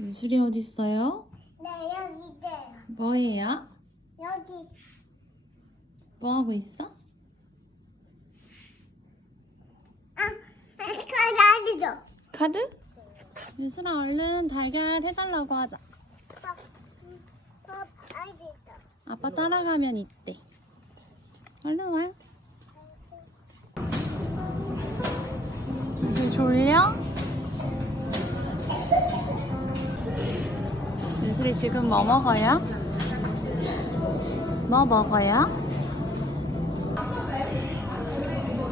유술이 어디 있어요? 네, 여기 있어요. 뭐예요? 여기. 뭐 하고 있어? 아, 가라리죠. 카드? 유술아 얼른 달걀 해달라고 하자. 어, 어. 아빠 따라가면 있대. 얼른 와. 유술 졸려? 유술이 지금 뭐 먹어요? 뭐 먹어요?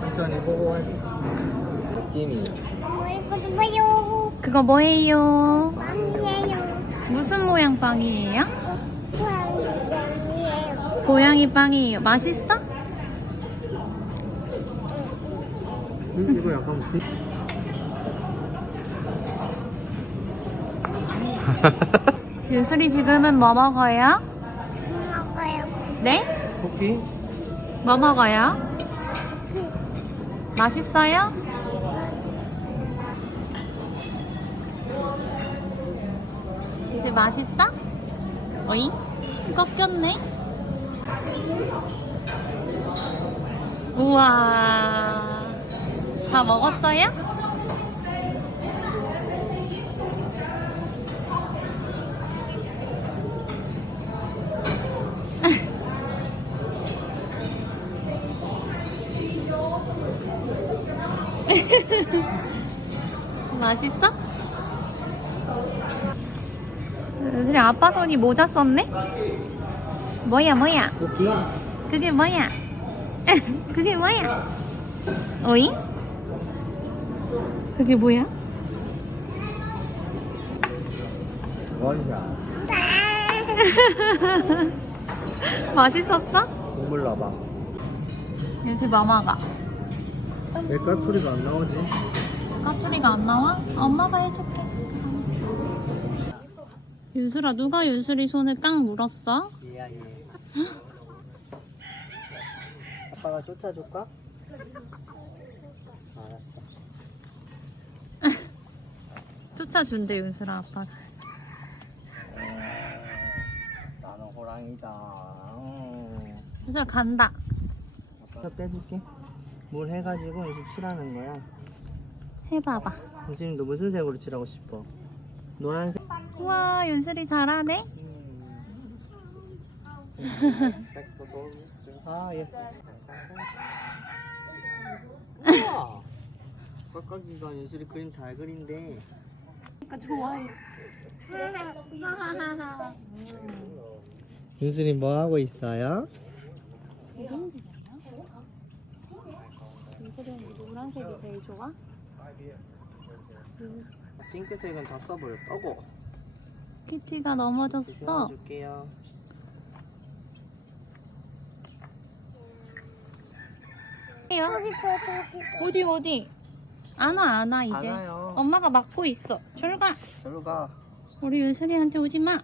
천천히 보고 하지. 느낌이. 뭐 이거 뭐요? 그거 뭐예요? 빵이에요. 무슨 모양 빵이에요? 빵이에요. 고양이 빵이에요. 맛있어? 음, 이거 약간 비... 유술이 지금은 뭐 먹어요? 먹어요. 네? 토끼? 뭐 먹어요? 맛있어요? 이제 맛있어? 어이? 꺾였네? 우와. 다 먹었어요? 맛있어? 요즘 아빠 손이 모자 썼네? 뭐야 뭐야? 그게 뭐야 그게 뭐야 어이? 그게 뭐야? 원샷. 맛있었어? 국물 넣어봐. 요즘 뭐 먹어? 왜 까투리가 안 나오지? 까투리가 안 나와? 엄마가 해줄게 유술아 누가 유술이 손을 깡 물었어? 얘야 얘. 아빠가 쫓아줄까? 알았어. 쫓아준대 유술아 아빠가 나는 호랑이다. 음. 유술아 간다 아빠가 빼줄게. 물 해가지고 이제 칠하는 거야. 해봐봐 선생님도 무슨 색으로 칠하고 싶어? 노란색? 우와 윤슬이 잘하네 아 예. 우와. 깍깍이가 윤슬이 그림 잘 그린대. 그러니까 좋아해 윤슬이 뭐 하고 있어요? 윤슬이는 노란색이 제일 좋아? 핑크색은 다 써버렸다고. 키티가 넘어졌어. 저기 어디 어디? 안 와 안 와 이제. 안 와요. 엄마가 막고 있어. 출가 저리 가. 우리 윤슬이한테 오지 마.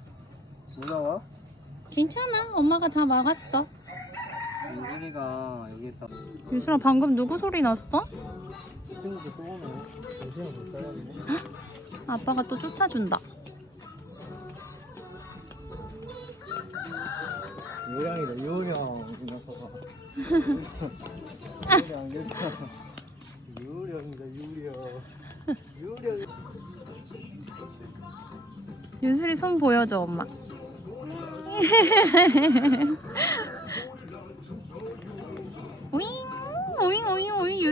무서워? 괜찮아. 엄마가 다 막았어 윤슬이가 여기서 윤슬아 방금 누구 소리 났어? 친구들 또 오네. 윤슬이가 못 살았네. 아빠가 또 쫓아준다 요량이다 요량 이 녀석아. 요량 요량. 유령이다 유령. 유령. 윤슬이 손 보여줘 엄마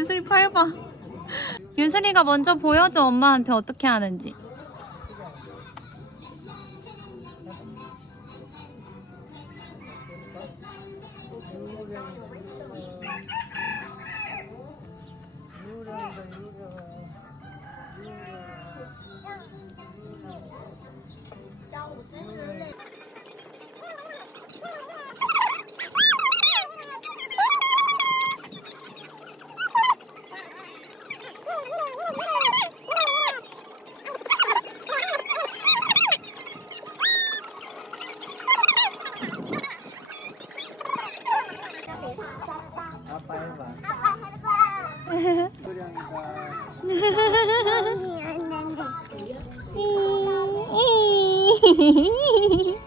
윤슬이 팔 봐. 윤슬이가 먼저 보여줘 엄마한테 어떻게 하는지.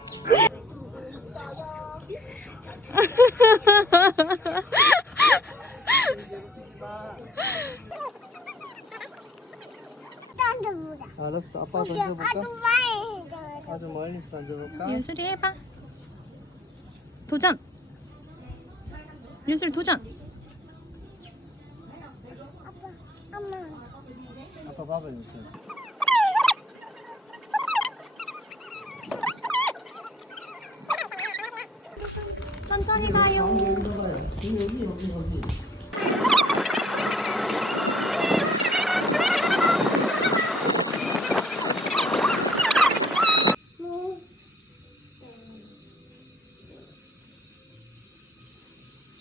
알았어. 아빠 아주 던져볼까? 아주 멀리 던져볼까? 윤슬이 해봐. 도전. 윤슬 도전. 아빠, 엄마. 아빠 봐봐 유슬. 천천히 가요. 여기 여기 여기 여기.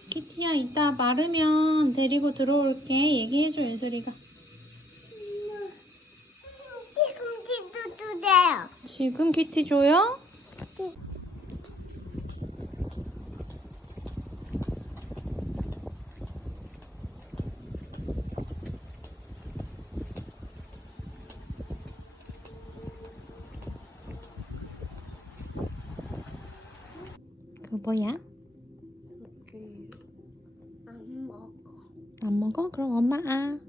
키티야 이따 마르면 데리고 들어올게. 얘기해줘 주세요. 지금 키티 줘요? 그거 뭐야? 안 먹어. 안 먹어? 그럼 엄마 아.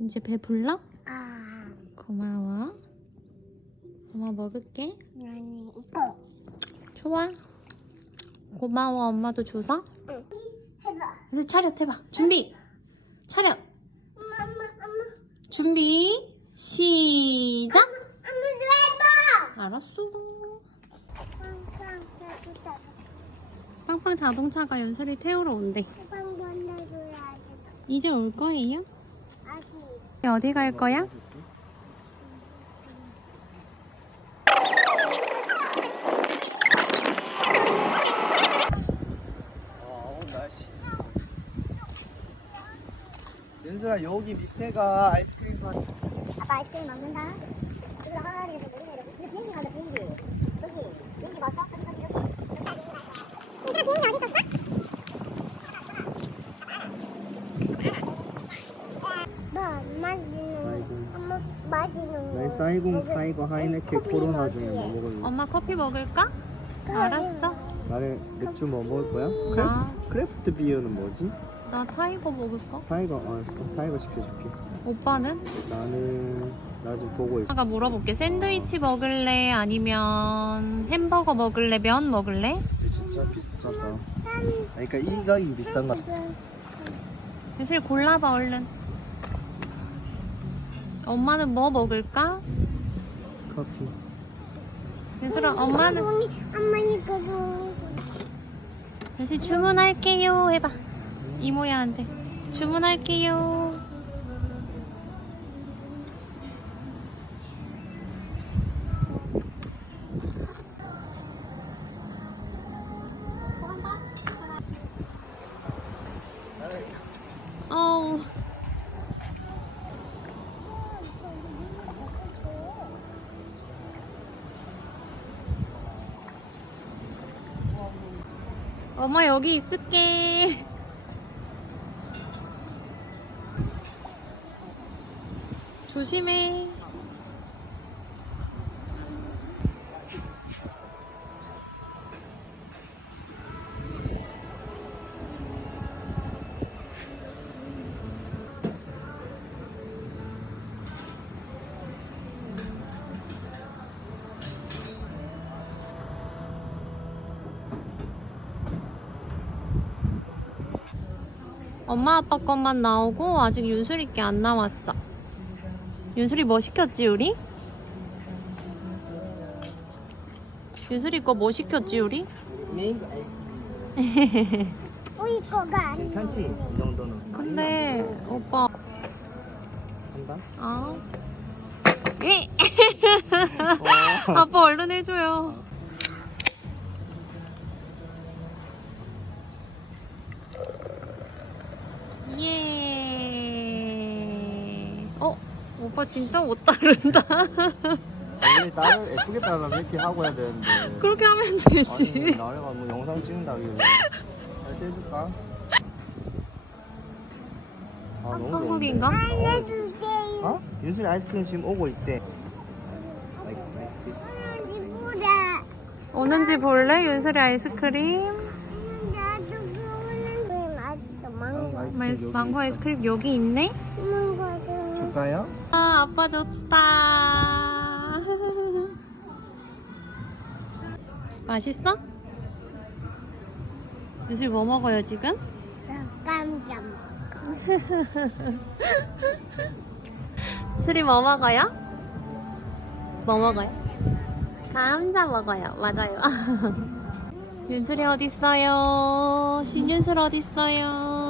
이제 배 불러? 아, 고마워. 엄마 먹을게. 아니 이거. 좋아. 고마워 엄마도 줘서. 응. 해봐. 이제 차렷 해봐. 준비. 차렷. 엄마, 엄마, 엄마. 준비. 시작. 엄마, 해봐. 알았어. 빵빵 자동차가 연슬이 태우러 온대. 빵 건너줘야지. 이제 올 거예요? 아직. 어디 갈 거야? 어, 날씨. 윤수야 여기 밑에가 아이스크림 파. 아빠 아이스크림 먹는다. 이거 하나를 해서 내리내려. 이거 비행기 가자 비행기 봤어? 저기 저기 여기. 여기 비행기 어디 있었어? 네, 사이공 타이거 하이네켄 코로나 중에 뭐 먹을래? 엄마 커피 먹을까? 알았어. 나는 맥주 뭐 먹을 거야? 나, 크래프트, 크래프트 비어는 뭐지? 나 타이거 먹을까? 타이거 알았어. 타이거 시켜줄게. 오빠는? 나는 나 지금 보고 있어. 아까 물어볼게. 샌드위치 먹을래? 아니면 햄버거 먹을래? 면 먹을래? 진짜 비싸다. 그러니까 이 가격이 비싼 거. 유슬 골라봐 얼른. 엄마는 뭐 먹을까? 커피. 유슬아 엄마는 엄마 이거 뭐 유슬 주문할게요 해봐. 이모야한테 주문할게요. 엄마 여기 있을게. 조심해. 엄마 아빠 것만 나오고 아직 윤슬이 게 안 나왔어. 윤슬이 뭐 시켰지 우리? 윤슬이 거 뭐 시켰지 우리? 아이스크림. 우리 거가. 괜찮지? 이 정도는. 근데 오빠 한다? 아 이! 어. 아빠 얼른 해줘요. 예. 어? 오빠 진짜 못 따른다. 원래 딸을 예쁘게 따르면 이렇게 하고 해야 되는데. 그렇게 하면 아니 되지. 나래가 뭐 영상 찍는다길래. 다시 해줄까? 아 너무 좋은데? 한국인가? 알려주세요. 어? 윤슬이 아이스크림 지금 오고 있대. 아이고. 오는지 볼래? 윤슬이 아이스크림. 나도 그거는 맛있어 망고 망고 아이스크림 여기 있네? 망고도 줄까요? 아, 아빠 좋다. 맛있어? 윤슬이 뭐 먹어요, 지금? 깜짝 술이 뭐 먹어요? 뭐 먹어요? 감자 먹어요. 맞아요. 윤슬이 어딨어요? 신윤슬 어딨어요?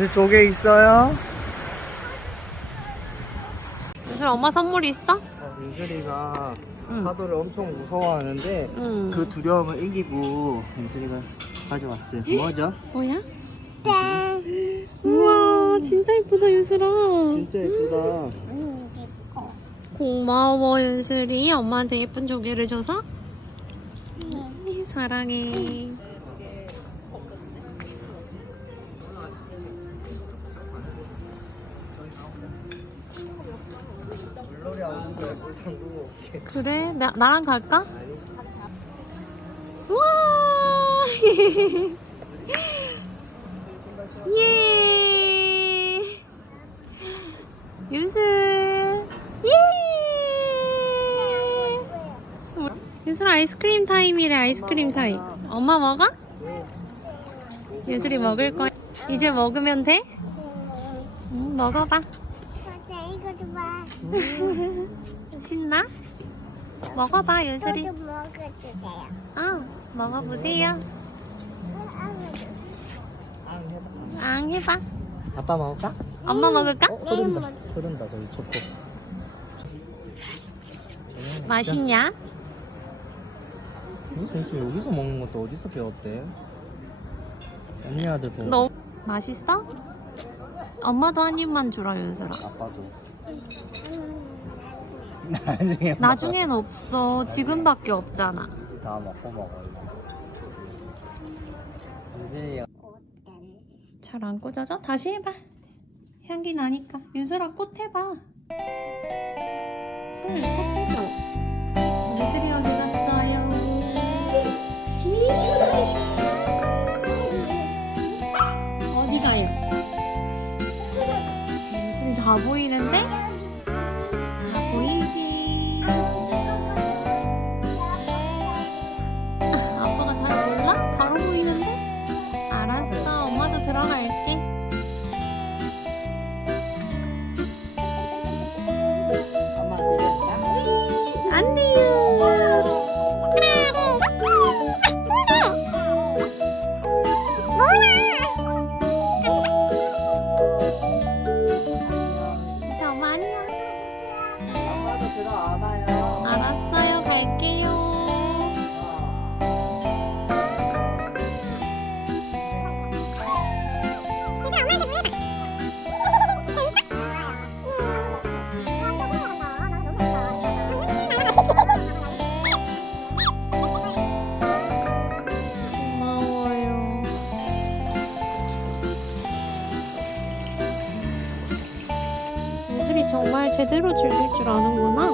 이제 조개 있어요? 윤슬 엄마 선물 있어? 어, 민슬이가 응. 파도를 엄청 무서워하는데 응. 그 두려움을 이기고 민슬이가 가져왔어요. 뭐죠? 뭐야? 짠 우와, 진짜 예쁘다, 윤슬아. 진짜 예쁘다. 고마워, 윤슬이. 엄마한테 예쁜 조개를 줘서. 음. 사랑해. 그래? 나, 나랑 갈까? 우와! 예! 윤슬! 예! 윤슬 아이스크림 타임이래, 아이스크림 타임. 엄마 먹어? 네. 윤슬이 먹을 거야. 이제 먹으면 돼? 응, 먹어봐. 맞아, 이것도 봐. 신나? 먹어봐, 윤슬이. 먹어주세요. 어, 먹어보세요. 아, 해봐. 앙 해봐. 아빠 먹을까? 엄마 먹을까? 어, 흐른다. 흐른다, 저기 초코. 맛있냐? 무슨 수 여기서 먹는 것도 어디서 배웠대? 언니 아들 보고. 너 맛있어? 엄마도 한 입만 주라 윤슬아. 아빠도. 나중에. 나중엔 없어. 지금밖에 없잖아. 먹어. 다 먹고 먹어. 이제 잘안 꽂아져? 다시 해봐. 향기 나니까. 윤슬아 꽃 해봐. 슬, 꽃 해줘. 제대로 즐길 줄 아는구나.